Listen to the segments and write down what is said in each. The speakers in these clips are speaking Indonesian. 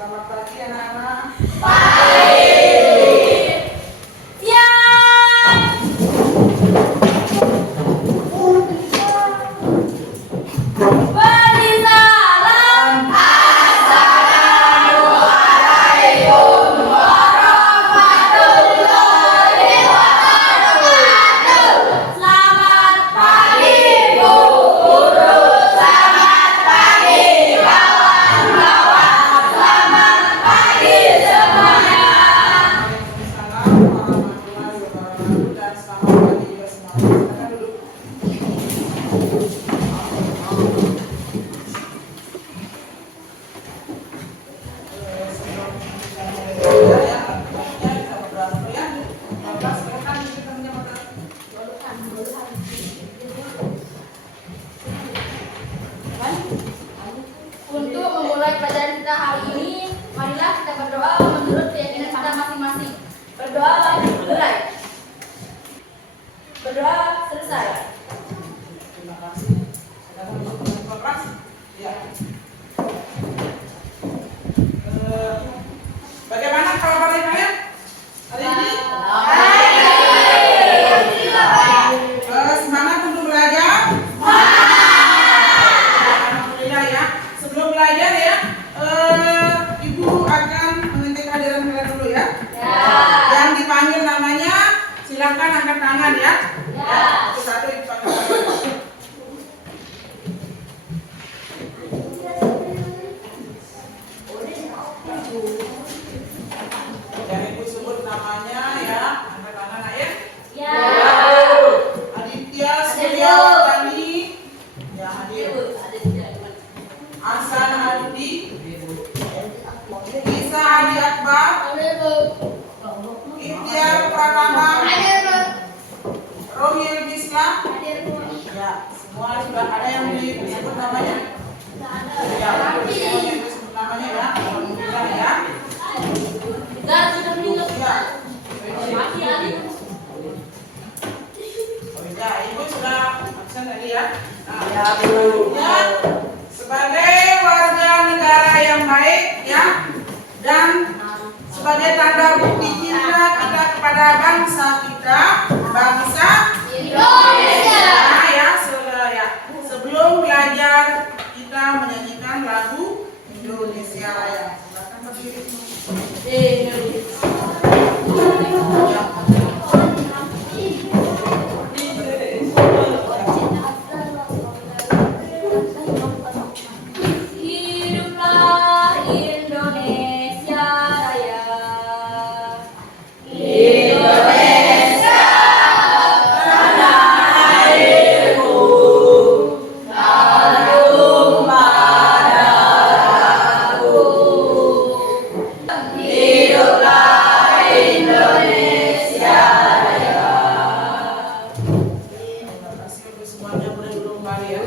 Selamat pagi anak-anak. Untuk memulai pelajaran kita hari ini, marilah kita berdoa menurut keyakinan kita masing-masing. Berdoa mulai. Berdoa selesai. Terima kasih. Silakan untuk kelas. Ya. Bagaimana kabar kalian hari ini? Semangat untuk belajar? Alhamdulillah ya. Sebelum belajar ya, Ibu akan meminta kehadiran kalian dulu ya. Yang dipanggil namanya, silakan angkat tangan ya. Satu Ibu panggil. Yang Ibu sebut namanya ya, angkat tangan ayah. Aditya Surya Tani, ya hadir. Hasan Aludi, Isa Ali Akbar, Ikhtiar Pratama, Romil Bislam. Ya, semua sudah ada yang disebut namanya. Ya, semuanya disebut namanya ya. Alhamdulillah ya. Ya. Ya, Ibu sudah absen tadi ya. Nah, ya, sebagai warga negara yang baik ya, dan sebagai tanda bukti cinta kita kepada bangsa kita, bangsa Indonesia. Nah, ya, sebelum belajar kita menyanyikan lagu Indonesia Raya. Silakan berdiri. Hiduplah Indonesia Raya. Terima kasih untuk semuanya, boleh duduk kembali ya.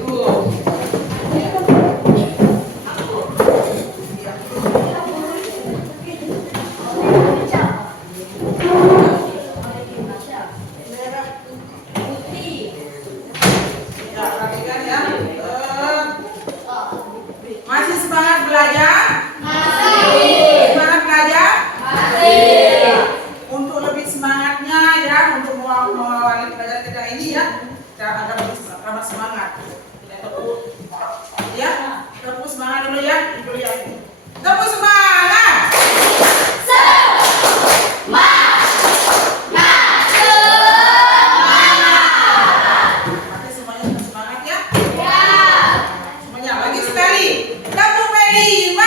Ya, perhatikan ya. Masih semangat belajar? Semangat belajar? Ya. Untuk lebih semangatnya ya, untuk mengawali pelajaran kita ini ya, kita agar lebih semangat. Kita tepuk, ya, tepuk semangat dulu ya, Ibu ya. Tepuk semangat. Oke, semuanya tetap semangat ya. Semuanya lagi sekali. Tepuk P5.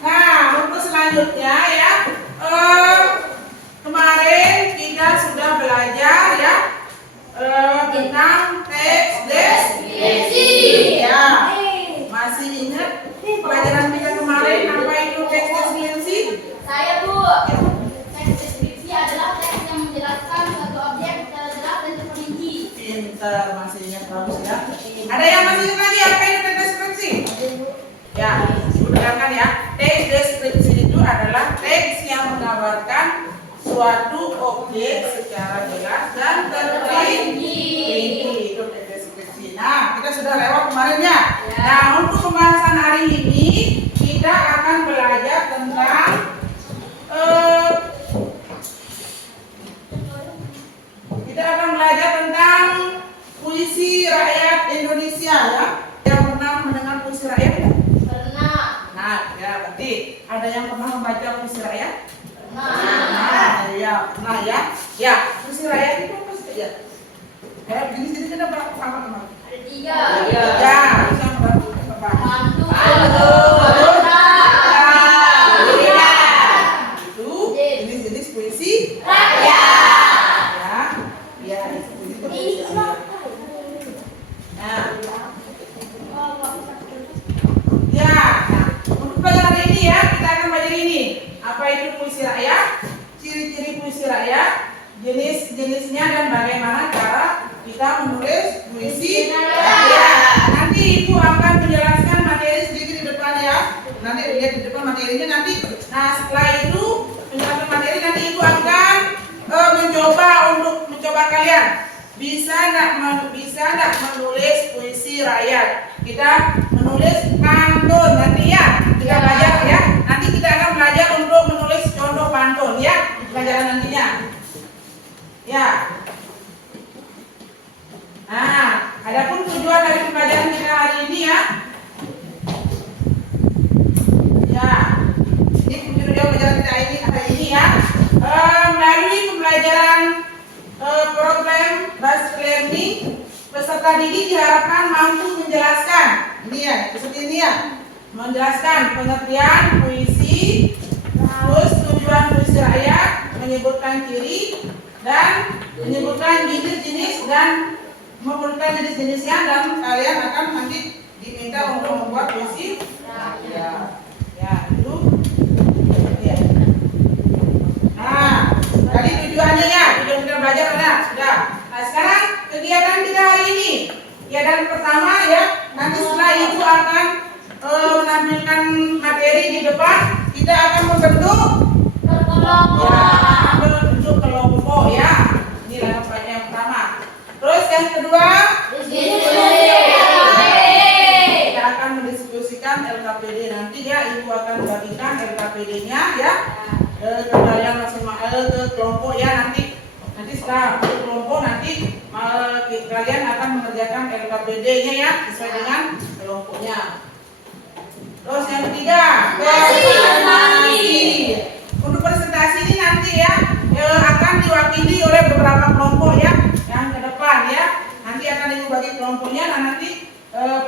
Nah, untuk selanjutnya ya, kemarin kita sudah belajar ya tentang teks deskripsi. Ya, masih ingat pelajaran kita kemarin apa itu teks deskripsi? Saya Bu. Teks deskripsi adalah teks yang menjelaskan suatu objek secara jelas dan terperinci. Pintar, masih ingat bagus ya. Ada yang masih ingat lagi apa itu teks deskripsi? Ya, Ibu dengarkan ya. Teks deskripsi itu adalah teks yang menggambarkan suatu objek secara jelas dan terperinci. Itu teks deskripsi. Nah, kita sudah lewat kemarin ya. Nah, untuk pembahasan hari ini kita akan belajar tentang puisi rakyat Indonesia ya. Yang pernah mendengar puisi rakyat ya? Pernah. Nah, ya berarti ada yang pernah membaca puisi rakyat? Pernah. Nah, ya, pernah ya. Ya, puisi rakyat itu apa sih ya? Kayak jenis-jenis ada berapa sama? Ada 3. Ya, bisa berapa? Mantu. Itu jenis-jenis puisi Rakyat. ya. Ya, itu puisi rakyat. Nah, ya, untuk pelajaran ini ya kita akan belajar ini. Apa itu puisi rakyat, ciri-ciri puisi rakyat, jenis-jenisnya dan bagaimana cara kita menulis puisi rakyat. Nanti Ibu akan menjelaskan materi sedikit di depan ya. Nanti lihat di depan materinya nanti. Nah setelah itu penjelasan materi nanti Ibu akan mencoba kalian bisa enggak menulis puisi rakyat. Kita menulis pantun nanti ya. Kita belajar ya. Nanti kita akan belajar untuk menulis contoh pantun ya. Pelajaran nantinya. Ya. Nah, adapun tujuan dari pembelajaran kita hari ini ya. Ya. Ini tujuan pembelajaran kita hari ini ya. Melalui pembelajaran program basic learning, peserta didik diharapkan mampu menjelaskan ini ya, seperti ini ya, menjelaskan pengertian puisi, terus tujuan puisi rakyat, menyebutkan ciri dan menyebutkan jenis-jenis dan menyebutkan jenis-jenisnya dan kalian akan nanti diminta untuk membuat puisi rakyat. Ya, itu. Ya. Nah, tadi tujuannya ya, tujuan kita belajar sudah. Nah, sekarang kegiatan kita hari ini. Kegiatan pertama ya, nanti setelah itu akan menampilkan materi di depan, kita akan membentuk kelompok ya. Ini langkah yang pertama. Terus yang kedua, kita akan mendiskusikan LKPD nanti ya. Ibu akan membagikan LKPD-nya ya. Ke kalian masing-masing ke kelompok ya nanti setelah kelompok nanti kalian akan mengerjakan LKPD-nya ya sesuai dengan kelompoknya. Terus yang ketiga, presentasi. Untuk presentasi ini nanti ya akan diwakili oleh beberapa kelompok ya yang ke depan ya. Nanti akan dibagi kelompoknya dan nanti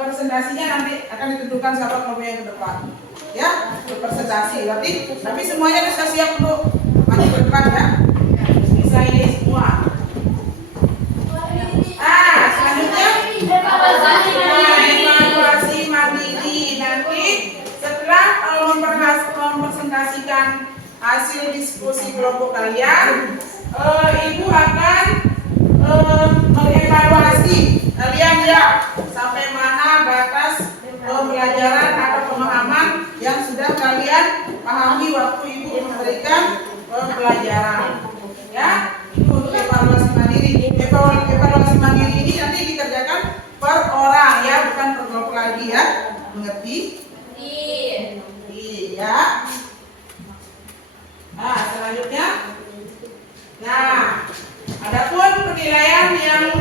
presentasinya nanti akan ditentukan siapa kelompok yang ke depan. Ya, presentasi. Tapi semuanya sudah siap untuk maju ke depan ya. Bisa ini semua. Selanjutnya evaluasi mandiri. Nanti setelah mempresentasikan hasil diskusi kelompok kalian, Ibu akan mengevaluasi kalian ya sampai mana batas pembelajaran atau pemahaman yang sudah kalian pahami waktu Ibu memberikan pembelajaran. Ya, itu untuk evaluasi mandiri. Evaluasi mandiri ini nanti dikerjakan per orang ya, bukan per kelompok lagi ya. Mengerti? Iya. Nah, selanjutnya. Nah, adapun penilaian yang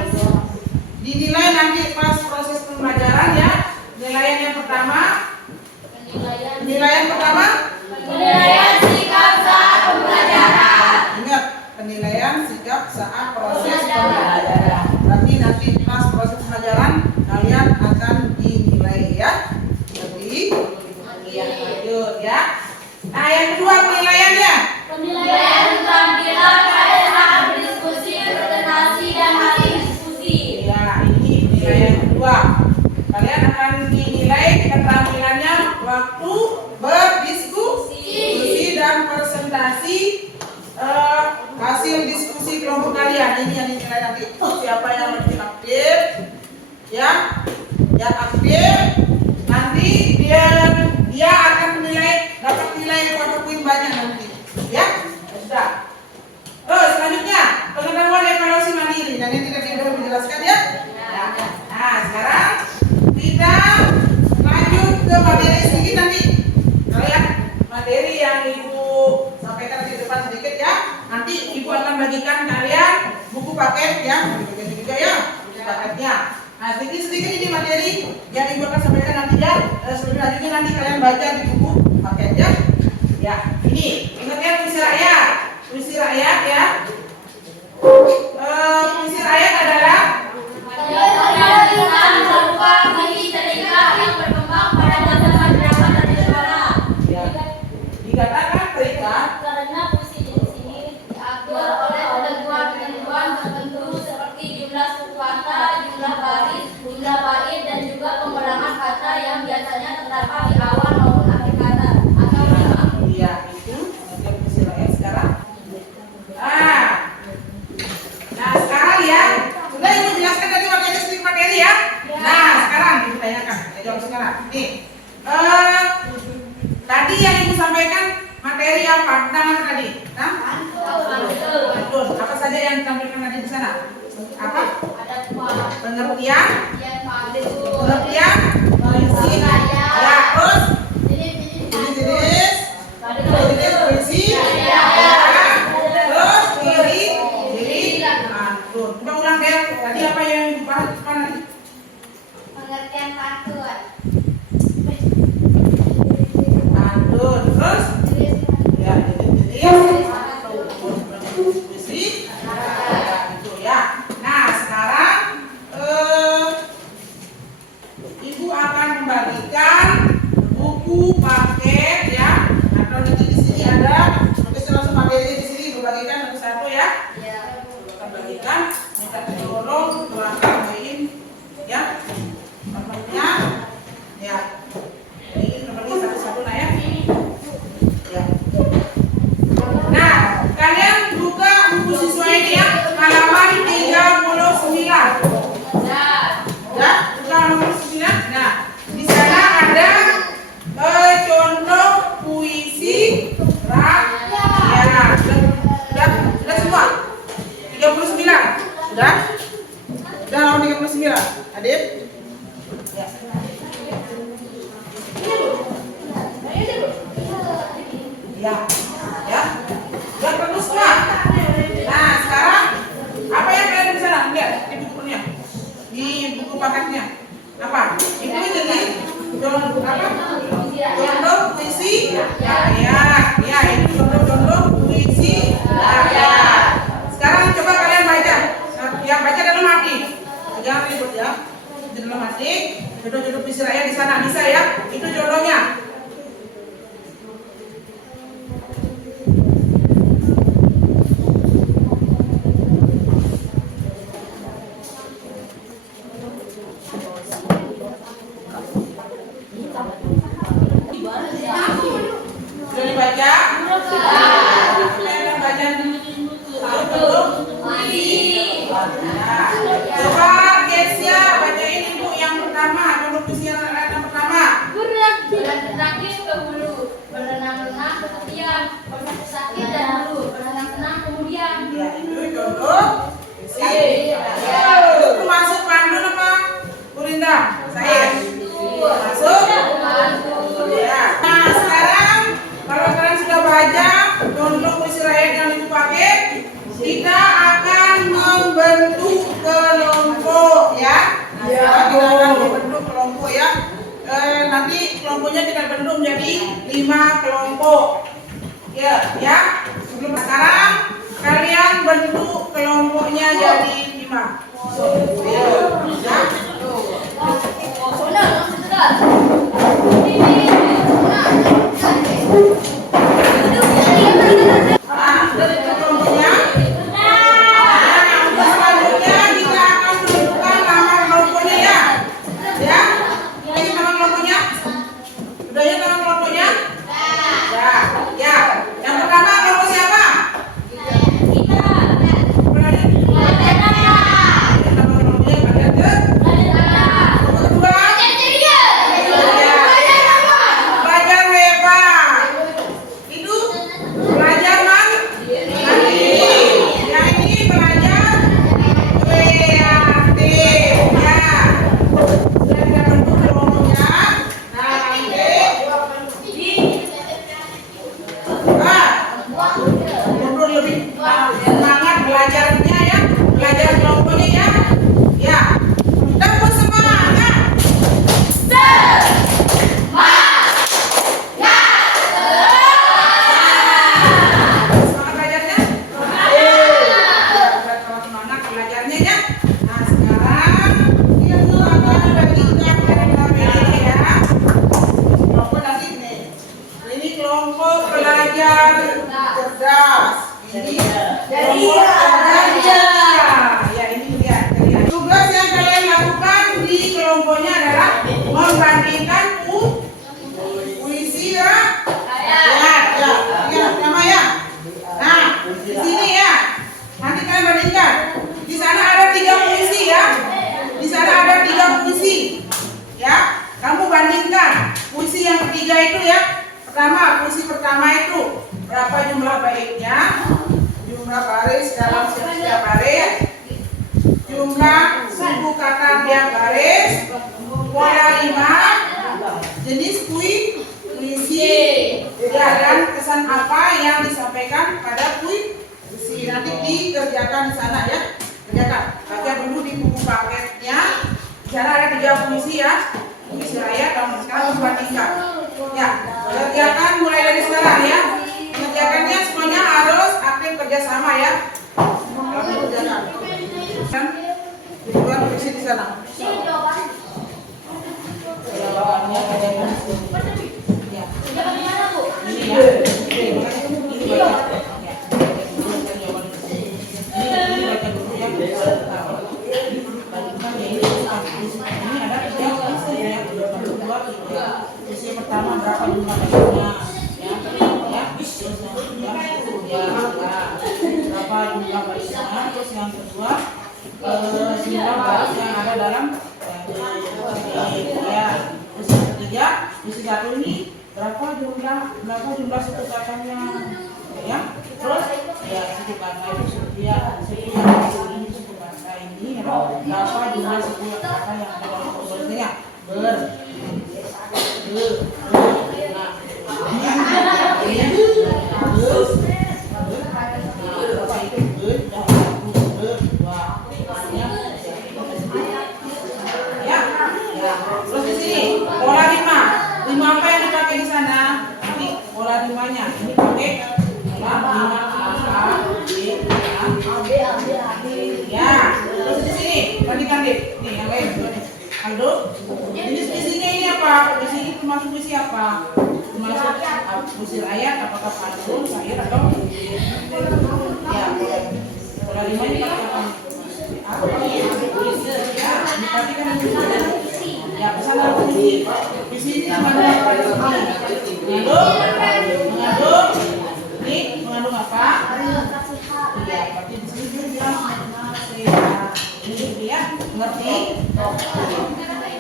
dinilai nanti pas proses pembelajaran ya. Penilaian yang pertama. Penilaian pertama. Penilaian sikap saat pembelajaran. Ingat, penilaian sikap saat proses pembelajaran. Berarti nanti pas proses pembelajaran kalian akan dinilai ya. Jadi, lanjut ya. Nah, yang kedua penilaiannya. Penilaian keterampilan pada saat berdiskusi, presentasi dan hasil diskusi. Ya, ini penilaian yang kedua. Kalian akan dinilai keterampilannya waktu berdiskusi dan presentasi hasil diskusi kelompok kalian. Ini yang dinilai nanti. Siapa yang lebih aktif, ya, yang aktif nanti dia dia akan dapat nilai berapa poin banyak nanti. Ya, sudah. Terus selanjutnya pengetahuan evaluasi mandiri. Dan ini tidak menjelaskan ya. Nah, sekarang kita lanjut ke materi sedikit nanti. Kalian materi yang ibu sampaikan di depan sedikit ya. Nanti ibu akan bagikan kalian buku paket ya, juga ya, buku paketnya. Nah, sedikit ini materi yang ibu akan sampaikan nanti ya. Selanjutnya nanti kalian baca di buku paket ya. Ya, ini ingat ya puisi rakyat ya. Puisi rakyat adalah berupa puisi cerita yang berkembang pada masa masyarakat tradisional. Dikatakan cerita Karena puisi jenis ini diatur oleh ketentuan tertentu seperti jumlah suku kata, jumlah baris, jumlah bait, dan juga pengulangan kata yang biasanya terdapat di awal maupun akhir kata atau rima. iya itu puisi rakyat sekarang. Nah sekarang ya sudah ibu jelaskan tadi materi sedikit materi ya. Nah sekarang ibu tanyakan, saya jawab sekarang. Nih tadi yang ibu sampaikan materi apa? Tentang apa tadi? Pantun. Apa saja yang ditampilkan tadi di sana? Apa? Ada Pengertian, pengertian, puisi, ya terus jenis puisi, ya, terus ciri pantun. Coba ulang deh. Tadi apa yang ibu bahas tadi? pengertian pantun. Pantun. Terus ya jenis puisi, ya itu ya. Nah sekarang ibu akan membagikan buku paket ya. Atau nanti di sini ada, nanti langsung materi di sini ibu bagikan satu-satu ya. Akan bagikan, minta tolong bagiin ya nomornya ya. Ini nomornya satu-satu nah ya. Ya. Nah, kalian buka buku siswa ini ya, halaman 39. Ya, buka halaman 39. Nah, di sana ada contoh puisi rakyat. Sudah semua? 39. Sudah? Sudah halaman 39. Adik? Ya. Ya. Ya. Sudah perlu semua. Nah, sekarang apa yang kalian di sana? Lihat di bukunya. Di buku paketnya. Apa? Itu jadi contoh apa? Contoh puisi rakyat. Ya, itu contoh puisi rakyat. Sekarang coba kalian baca. Ya, baca dalam hati. Jangan ribut ya. Di dalam hati. Contoh puisi rakyat di sana bisa ya. Itu contohnya. Sudah dibaca? Kalian baca belum? Coba Kesia bacain ibu yang pertama, contoh puisi yang pertama. Berakit ke hulu, berenang-renang ke tepian, bersakit dan hulu, berenang-renang kemudian. Ya, itu contoh puisi. Itu termasuk pantun apa? Burinda? Saya masuk? Ya. Nah, sekarang kalau kalian sudah baca contoh puisi rakyat yang ibu pakai, kita akan membentuk kelompok ya. Kita akan membentuk kelompok ya. Nanti kelompoknya kita bentuk menjadi 5 kelompok. Ya. Sebelum sekarang kalian bentuk kelompoknya jadi 5. Ya. Dari kelompoknya. Untuk selanjutnya kita akan menentukan nama kelompoknya ya. Ya. Ini nama kelompoknya. Sudah ya nama kelompoknya? Ya. Yang pertama kelompok siapa? Nama kelompoknya kalian ke? Kelompok kedua? bandingkan puisi ya. Ya, pertama ya. Nah, di sini ya. Nanti kalian bandingkan. Di sana ada 3 puisi ya. Di sana ada 3 puisi. Ya, kamu bandingkan puisi yang ketiga itu ya. Pertama, puisi pertama itu berapa jumlah baitnya? Jumlah baris dalam setiap baris. Jumlah suku kata tiap baris. Pola 5. Jenis puisi. Ya, dan kesan apa yang disampaikan pada puisi. Nanti dikerjakan di sana ya. Kerjakan. Baca dulu di buku paketnya. Di sana ada 3 puisi ya. Puisi raya dan sekarang membandingkan. Ya, kerjakan mulai dari sekarang ya. Kerjakannya semuanya harus aktif kerjasama ya. Kamu kerjakan. Dan buat puisi di sana. Jawabannya ada di sini. Ya. Ini ya. Ini baca. Puisi pertama berapa jumlah baitnya ya, terus berapa jumlah baitnya, terus yang kedua jumlah baris yang ada dalam ya, terus yang ketiga puisi satu ini berapa jumlah suku katanya ya, terus ya suku kata itu suku kata ini berapa jumlah suku kata yang ada dalam komposisinya terus di sini pola 5 apa yang dipakai di sana? Nanti pola 5-nya ini pakai pola 5 ya. Terus di sini bandingkan deh, nih yang lain nih. Aldo, jenis puisinya ini apa? Puisi ini termasuk puisi apa? Termasuk puisi rakyat, apakah pantun, syair atau ya? Pola 5 ini pakai apa? Ya, diperhatikan ya, pesan puisi. Puisi ini mengandung mengandung apa? Ya, berarti di sini dia bilang ini dia mengerti.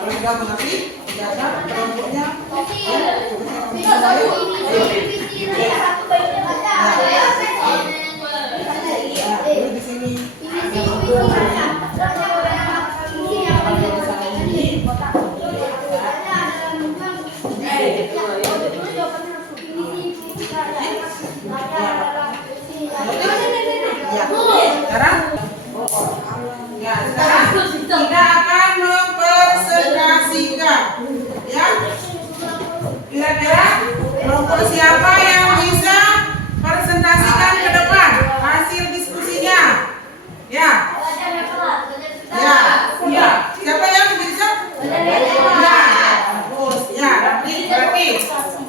Kalau tidak mengerti, jangan kelompoknya. Di sini. Sekarang kita akan mempresentasikan ya. Kira-kira kelompok siapa yang bisa presentasikan ke depan hasil diskusinya? Ya. Siapa yang bisa? Berarti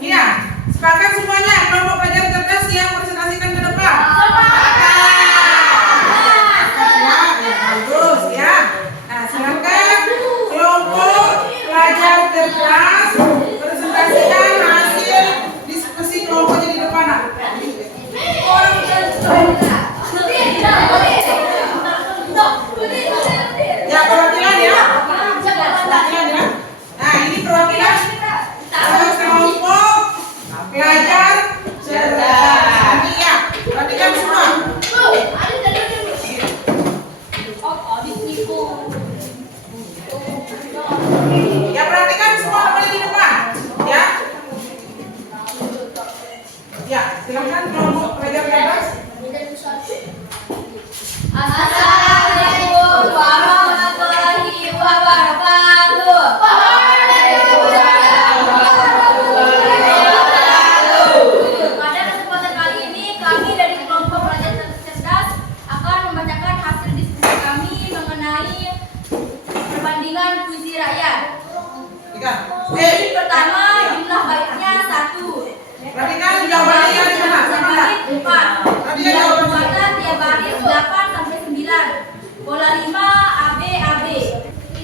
ya, sepakat semuanya kelompok pelajar cerdas yang presentasikan ke depan. Silakan kelompok pelajar cerdas presentasikan hasil diskusi kelompoknya di depan. Ya, perwakilan ya. Nah, ini perwakilan kelompok pelajar cerdas. Ini ya, perhatikan semua. Ya, perhatikan semua teman di depan. Ya. Ya, silakan kelompok pelajar cerdas. Assalamualaikum warahmatullahi wabarakatuh. Pada kesempatan kali ini kami dari kelompok pelajar cerdas akan membacakan hasil diskusi kami mengenai perbandingan puisi rakyat. Puisi pertama jumlah baitnya 1. Perhatikan jawabannya yang mana? Bait 4. Jumlah kata tiap baris 8 sampai 9. Pola 5 AB.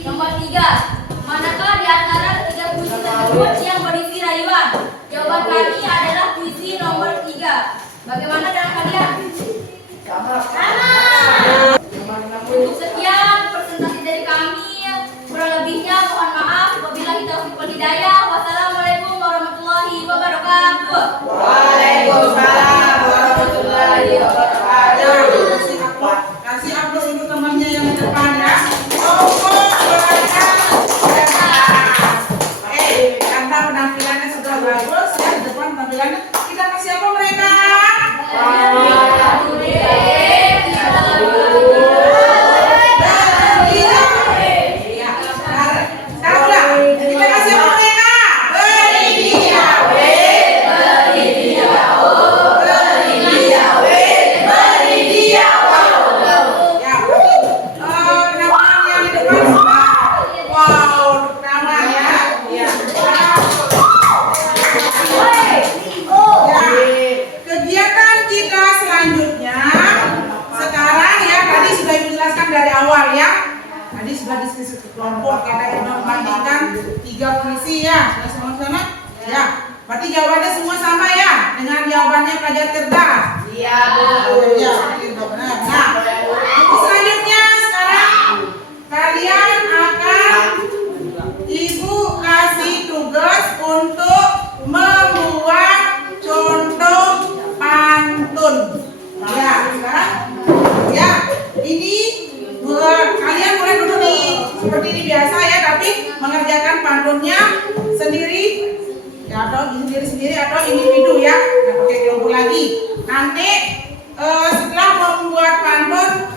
Nomor 3. Manakah di antara 3 puisi puisi yang berisi rayuan. Jawaban kami adalah puisi nomor 3. Bagaimana dengan kalian? Sama. Untuk sekian presentasi dari kami, kurang lebihnya mohon maaf. Wabillahi taufiq wal hidayah. Wassalamualaikum warahmatullahi wabarakatuh. Waalaikumsalam warahmatullahi wabarakatuh. Kasih aplaus untuk temannya yang di depan ya. Karena penampilannya sudah bagus ya, di depan penampilannya kita kasih apa mereka? Dari awal ya, tadi sudah diskusi kelompok kita membandingkan 3 puisi ya, sudah semua sana ya. Berarti jawabannya semua sama ya dengan jawabannya pelajar cerdas. Iya betul. Ya, benar. Nah, selanjutnya sekarang kalian akan ibu kasih tugas untuk membuat contoh pantun. Ya, sekarang ya ini kalian boleh duduk nih seperti ini biasa ya, tapi mengerjakan pantunnya sendiri ya, atau sendiri atau individu ya, nggak pakai kelompok lagi. Nanti setelah membuat pantun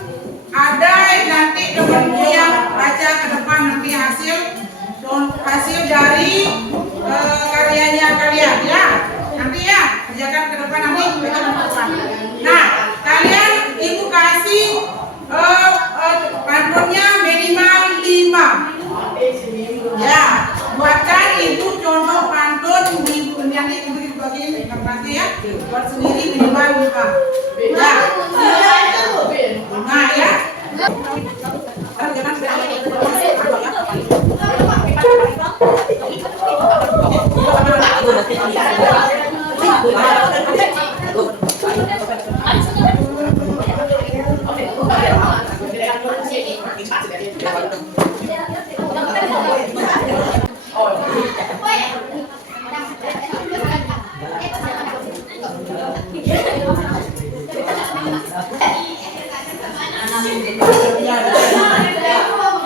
ada nanti temanmu yang baca ke depan nanti hasil dari karyanya kalian ya, nanti ya kerjakan ke depan nanti baca ke depan. Nah kalian ibu kasih pantunnya minimal 5 ya, buatkan ibu contoh pantun yang ibu bagian kertasnya ya, buat sendiri minimal 5 ya, 5 ya.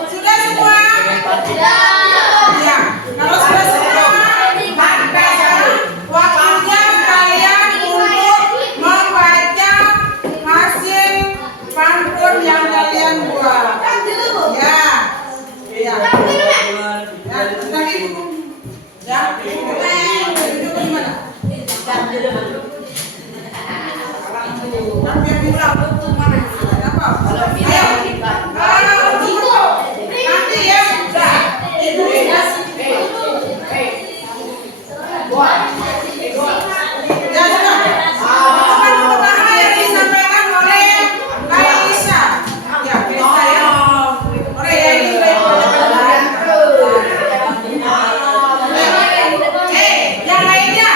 Sudah semua? Ya, kalau sudah semua, maka waktunya kalian untuk membaca hasil pantun yang kalian buat. Ya, ya. Ya, tadi ibu. Ya, duduk di mana? Biar diulang. Apa? Ayo. Nanti ya. Ya sudah. Pertama yang disampaikan oleh Aisyah. Ya, Aisyah ya. Oleh yang yang lainnya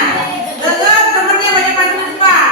dengar temannya banyak pantun depan.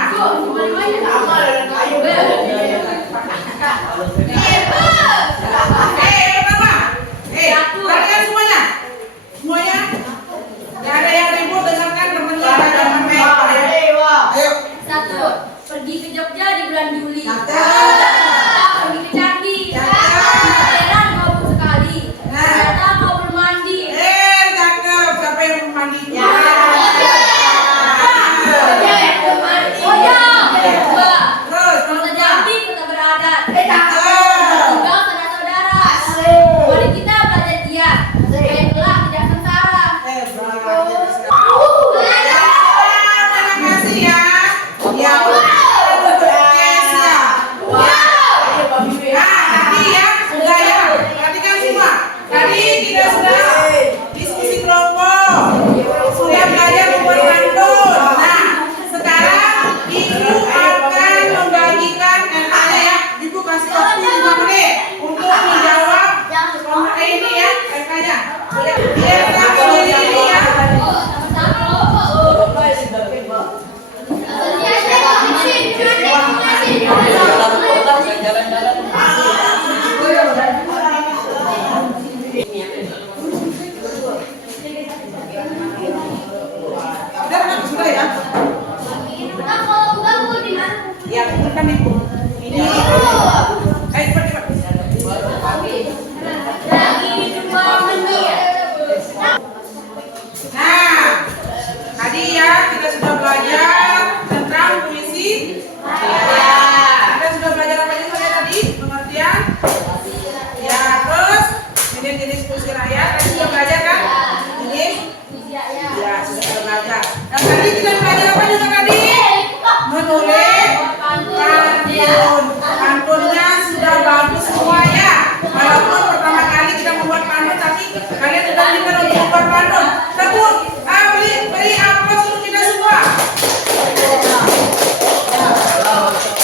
menulis pantun. Pantunnya sudah bagus semua ya. Walaupun pertama kali kita membuat pantun, tapi kalian sudah pintar untuk membuat pantun. Tepuk, beri aplaus untuk kita semua.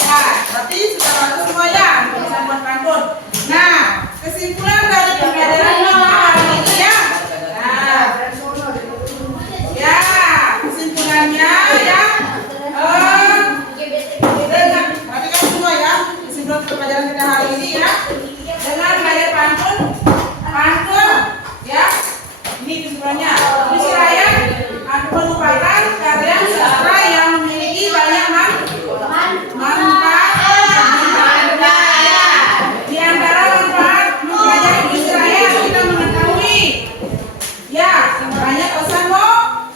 Nah, berarti sudah bagus semua ya untuk bisa membuat pantun. Nah, kesimpulan dari pembelajaran kita hari ini ya. Nah, ya kesimpulannya ya. Perhatikan semua ya, kesimpulan pembelajaran kita hari ini ya. Dengan belajar pantun, ya. Ini kesimpulannya. Puisi rakyat merupakan karya sastra yang memiliki banyak manfaat. Di antara manfaat mempelajari puisi rakyat kita mengetahui, ya, banyak pesan moral.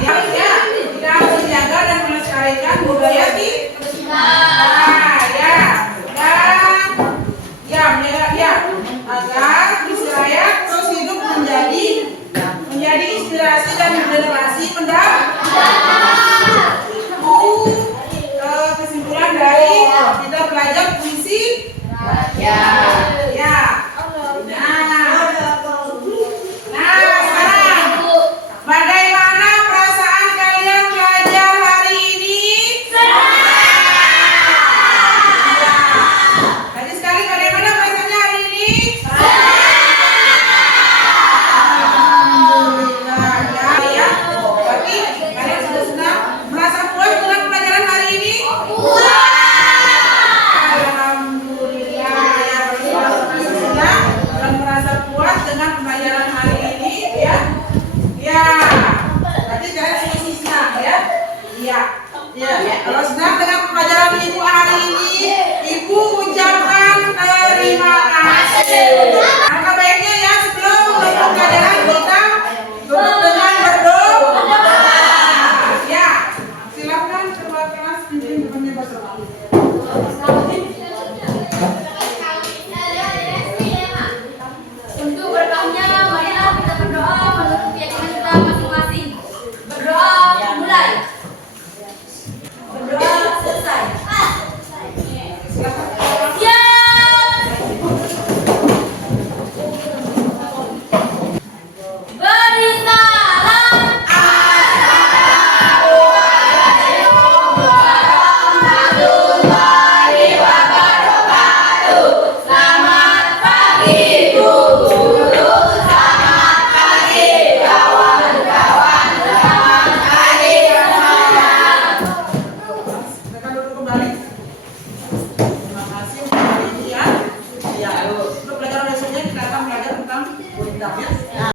Ya, kita harus menjaga dan melestarikan budaya kita. Agar puisi rakyat terus hidup menjadi inspirasi dan generasi mendatang.